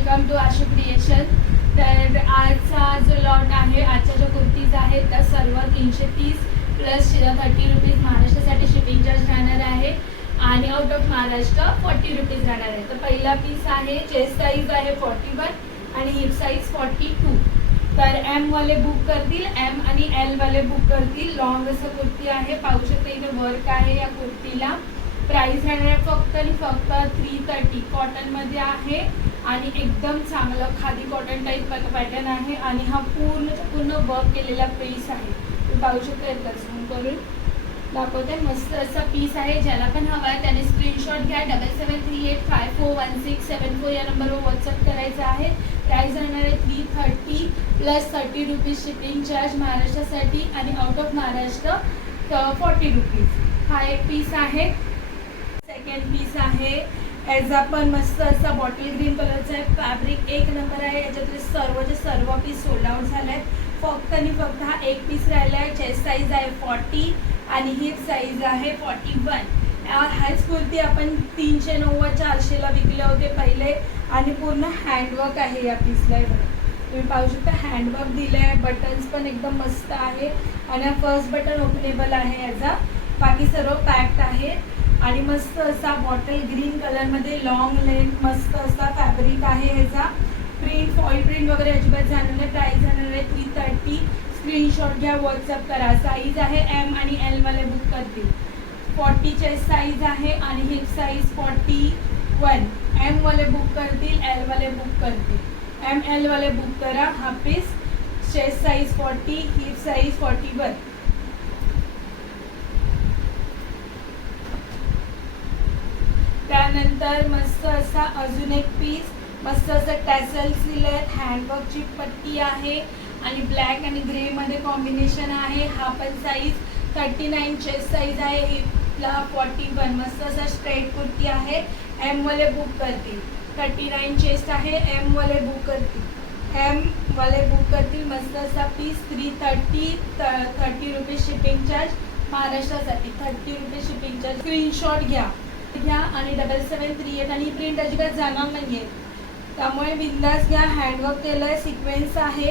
Welcome to Ashu creation. तर आजचा जो लॉट आहे, आजच्या ज्या कुर्तीज आहेत त्या सर्व 330 प्लस 30 रुपीज महाराष्ट्रासाठी शिपिंग चार्ज राहणार आहे आणि आउट ऑफ महाराष्ट्र 40 रुपीज राहणार आहे। तर पहिला पीस आहे, चेस्ट साईज आहे 41 आणि हिप साईज 42। तर एम वाले बुक करतील, एम आणि एल वाले बुक करतील। लॉंग असं कुर्ती आहे, पाहू शकता इथे वर्क आहे या कुर्तीला। प्राइस राहणार आहे फक्त आणि फक्त 330। कॉटनमध्ये आहे आणि एकदम चांगलं खादी कॉटन टाईप पॅटर्न आहे आणि हा पूर्ण वर्क केलेला पीस आहे। तुम्ही पाहू शकता, एकदा झूम करून दाखवते। मस्त असा पीस आहे। ज्याला पण हवा आहे त्याने स्क्रीनशॉट घ्या। 7738541674 या नंबरवर व्हॉट्सअप करायचा आहे। प्राइस राहणार आहे 330 प्लस 30 रुपीज शिपिंग चार्ज महाराष्ट्रासाठी आणि आउट ऑफ महाराष्ट्र 40 रुपीज। हा एक पीस आहे। सेकंड पीस आहे, याचा पण मस्त असा बॉटल ग्रीन कलरचा आहे। फॅब्रिक एक नंबर आहे। याच्यातले सर्व पीस सोल्ड आउट झाले आहेत। फक्त आणि फक्त हा एक पीस राहिला आहे। चेस्ट साईज आहे 40 आणि हिप साईज आहे 41। हाच कुर्ती आपण 390-400ला विकले होते पहिले आणि पूर्ण हँडवर्क आहे या पीसला। तुम्ही पाहू शकता हँडवर्क दिले आहे। बटन्स पण एकदम मस्त आहे आणि हा फर्स्ट बटन ओपनेबल आहे याचा। बाकी सर्व पॅक्ड आहे आणि मस्त असा बॉटल ग्रीन कलरमध्ये लॉंग लेंथ मस्त असा फॅब्रिक आहे ह्याचा। प्रिंट फॉईल प्रिंट वगैरे अजिबात जाणार नाही। प्राइस जाणार आहे 330। स्क्रीनशॉट घ्या, व्हॉट्सअप करा। साईज आहे एम आणि एल वाले बुक करतील। 40 चेस्ट साईज आहे आणि हिप साईज 41। एम वाले बुक करतील, एल वाले बुक करतील। एम एल वाले बुक करा। हा piece chest size 40, hip size 41। त्यानंतर मस्त असा अजून एक पीस, मस्त असं टॅसल्स दिले आहेत। हँडवर्कची पट्टी आहे आणि ब्लॅक आणि ग्रे मध्ये कॉम्बिनेशन आहे। हा पण साईज 39 चेस्ट साईज आहे, हिपला 41। मस्त असा स्ट्रेट कुर्ती आहे। एम वाले बुक करतील। 39 चेस्ट आहे, एम वाले बुक करतील। एम वाले बुक करतील। मस्त असा पीस 330, 30 रुपीज शिपिंग चार्ज महाराष्ट्रासाठी। 30 रुपीज शिपिंग चार्ज। स्क्रीनशॉट घ्या आणि 7738 आणि ही प्रिंट अजिबात जाणार नाहीये, त्यामुळे बिंदास घ्या। हँडवर्क केलं आहे, सिक्वेन्स आहे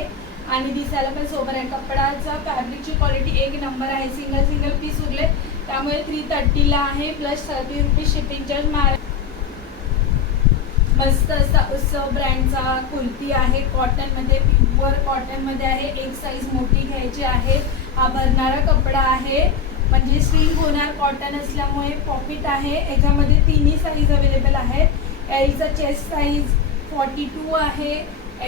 आणि दिसायला पण सोबर आहे। कपडाचा फॅब्रिकची क्वालिटी एक नंबर आहे। सिंगल पीस उरले, त्यामुळे 330ला आहे प्लस 30 रुपीज शिपिंग चार्ज। मस्त असा उत्सव ब्रँडचा कुर्ती आहे। कॉटनमध्ये, प्युअर कॉटनमध्ये आहे। एक साईज मोठी घ्यायची आहे। हा भरणारा कपडा आहे, म्हणजे स्ट्रिंग होणार कॉटन असल्यामुळे। पॉकेट आहे, याच्यामध्ये तिन्ही साईज अवेलेबल आहेत। एलचा चेस्ट साईज 42 आहे,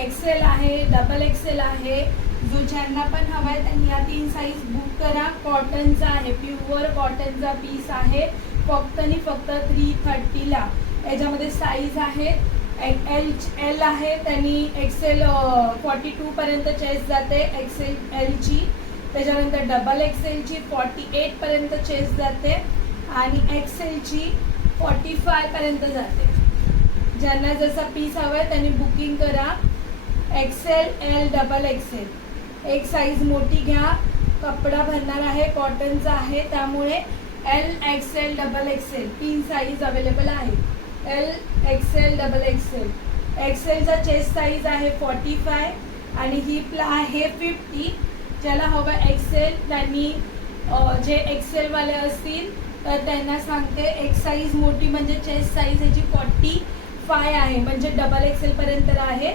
एक्सेल आहे, डबल एक्सेल आहे। जो ज्यांना पण हवा आहे त्यांनी या 3 साईज बुक करा। कॉटनचा आहे, प्युअर कॉटनचा पीस आहे। फक्त आणि फक्त 330ला। याच्यामध्ये साईज आहे एल आहे, त्यांनी एक्सेल 42 पर्यंत चेस्ट जाते एक्सेल एलची। त्याच्यानंतर डबल एक्सेलची 48 पर्यंत चेस्ट जाते आणि एक्सेलची 45 पर्यंत जाते। ज्यांना जसा पीस हवा आहे त्यांनी बुकिंग करा। XL, L, double XL. एक साईज मोठी घ्या। कपडा भरणार आहे, कॉटनचा आहे, त्यामुळे L, XL, double XL 3 size available आहे। L, XL, double XL. एक्सेलचा चेस्ट साईज आहे 45 आणि हिपला आहे 50। ज्याला हवं एक्सेल त्यांनी जे एक्सेलवाले असतील तर त्यांना सांगते एक साईज मोठी, म्हणजे चेस्ट साईज ह्याची 45 आहे, म्हणजे डबल एक्सेलपर्यंत आहे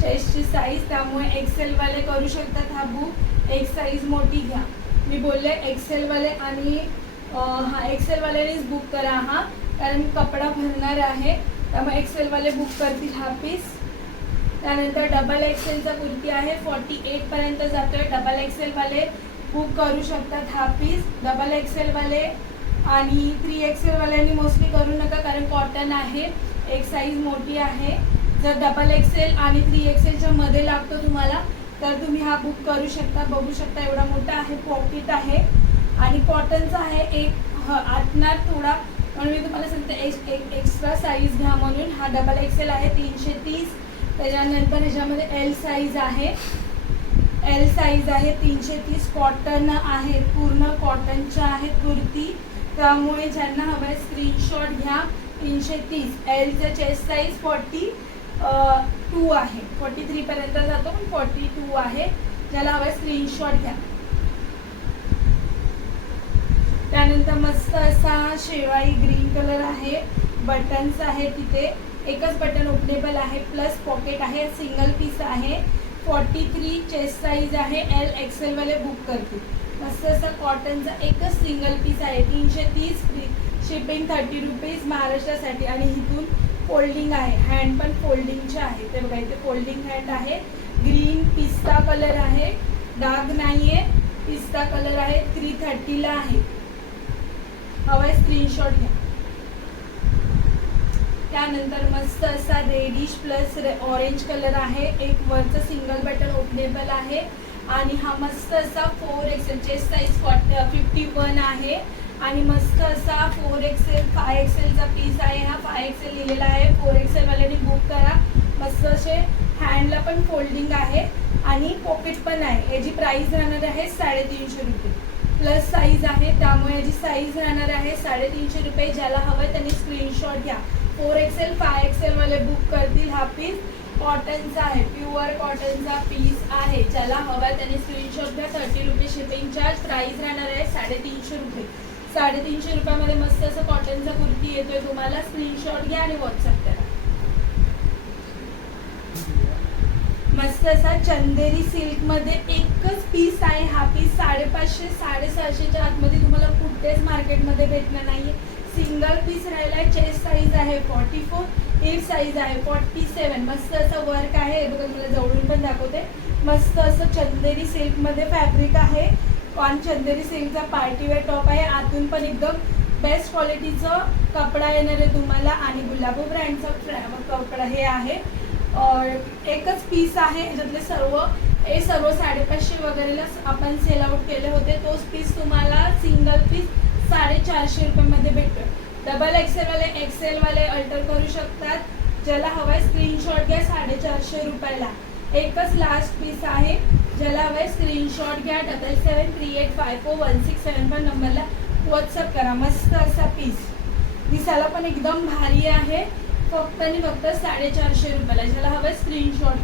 चेस्टची साईज। त्यामुळे एक्सेलवाले करू शकतात हा बुक। एक साईज मोठी घ्या। मी बोलले एक्सेलवाले आणि हा एक्सेलवाल्यानेच बुक करा हा, कारण कपडा भरणार आहे, त्यामुळे एक्सेलवाले बुक करतील हा पीस। त्यानंतर डबल एक्सेलचा कुर्ती आहे, 48 पर्यंत जातोय। डबल एक्सेलवाले बुक करू शकतात हा पीस। डबल एक्सेलवाले आणि 3 एक्सेलवाल्यांनी मोस्टली करू नका, कारण कॉटन आहे, एक साईज मोठी आहे। जर डबल एक्सेल आणि 3 एक्सेलच्या मध्ये लागतो तुम्हाला तर तुम्ही हा बुक करू शकता। बघू शकता एवढा मोठा आहे, पॉकेट आहे आणि कॉटनचा आहे। एक आतणार थोडा, म्हणून मी तुम्हाला सांगते एक एक्स्ट्रा साईज घ्या म्हणून। हा डबल एक्सेल आहे 330। त्याच्यानंतर ह्याच्यामध्ये एल साईज आहे, एल साईज आहे 330। कॉटन आहे, पूर्ण कॉटनच्या आहेत कुर्ती, त्यामुळे ज्यांना हवं आहे स्क्रीनशॉट घ्या। 330 एलचं चेस्ट साईज 42 42 आहे. 43 पर्यंत जातो पण 42 आहे. ज्याला हवाय स्क्रीनशॉट घ्या. त्यानंतर मस्त असा शेवाळी ग्रीन कलर आहे. बटन्स आहे, तिथे एकच बटन ओपनेबल आहे, प्लस पॉकेट आहे, सिंगल पीस आहे. 43 चेस्ट साईज आहे. एल एक्सेल वाले बुक करतील. मस्त असा कॉटनचा एकच सिंगल पीस आहे. 330 फ्री शिपिंग 30 रुपीज महाराष्ट्रासाठी. आणि इथून फोल्डिंग आहे, हँड पण फोल्डिंगचे आहे. ते बघा इथे फोल्डिंग हँड आहे. ग्रीन पिस्ता कलर आहे, डाग नाहीये, पिस्ता कलर आहे. 330 ला आहे. हवाय स्क्रीनशॉट घ्या. त्यानंतर मस्त असा रेडिश प्लस ऑरेंज कलर आहे. एक वरचं सिंगल बटन ओपनेबल आहे. आणि हा मस्त असा 4XL चेस्ट साईज 51 आहे. आणि मस्त असा 4XL 5XL चा पीस आहे. हा 5XL लिहिलेला आहे. 4XL वाल्याने बुक करा. मस्त असे हँडला पण फोल्डिंग आहे आणि पॉकेट पण आहे. याची प्राइस राहणार आहे 350 रुपये. प्लस साईज आहे, त्यामुळे याची साईज राहणार आहे 350 रुपये. ज्याला हवं त्यांनी स्क्रीनशॉट घ्या. 4XL 5XL वाले बुक करतील. हा पीस कॉटनचा आहे, प्युअर कॉटनचा पीस आहे. ज्याला हवा त्यांनी स्क्रीनशॉट घ्या. 30 रुपये शिपिंग चार्ज. प्राइस राहणार आहे 350 रुपये. 350 रुपयामध्ये मस्त असं कॉटनचा कुर्ती येतोय तुम्हाला. स्क्रीनशॉट घ्या आणि व्हॉट्सअप करा. मस्त असा चंदेरी सिल्क मध्ये एकच पीस आहे. हा पीस 550 650च्या आतमध्ये तुम्हाला कुठेच मार्केटमध्ये भेटणार नाहीये. सिंगल पीस राहिलाय. चेस्ट साईज आहे 44, हिप साईज आहे 47. मस्त असं वर्क आहे. हे बघा तुला जवळून पण दाखवते. मस्त असं चंदेरी सिल्क मध्ये फॅब्रिक आहे. कॉन चंदेरी सिल्कचा पार्टीवेअर टॉप आहे. आतून पण एकदम बेस्ट क्वालिटीचं कपडा येणार आहे तुम्हाला. आणि गुलाबो ब्रँडचा कपडा हे आहे. एकच पीस आहे. याच्यातले सर्व 550 वगैरेला आपण सेल आउट केले होते. तोच पीस तुम्हाला सिंगल पीस 450 रुपयामध्ये भेटतो. डबल एक्सेल वाले अल्टर करू शकतात. ज्याला हवाय स्क्रीनशॉट घ्या. 450 रुपयाला एकच लास्ट पीस आहे. ज्याला हवाय स्क्रीनशॉट घ्या. 7738541675 नंबरला व्हॉट्सअप करा. मस्त असा पीस दिसायला पण एकदम भारी आहे. फक्त आणि फक्त 450 रुपयाला. ज्याला हवाय स्क्रीनशॉट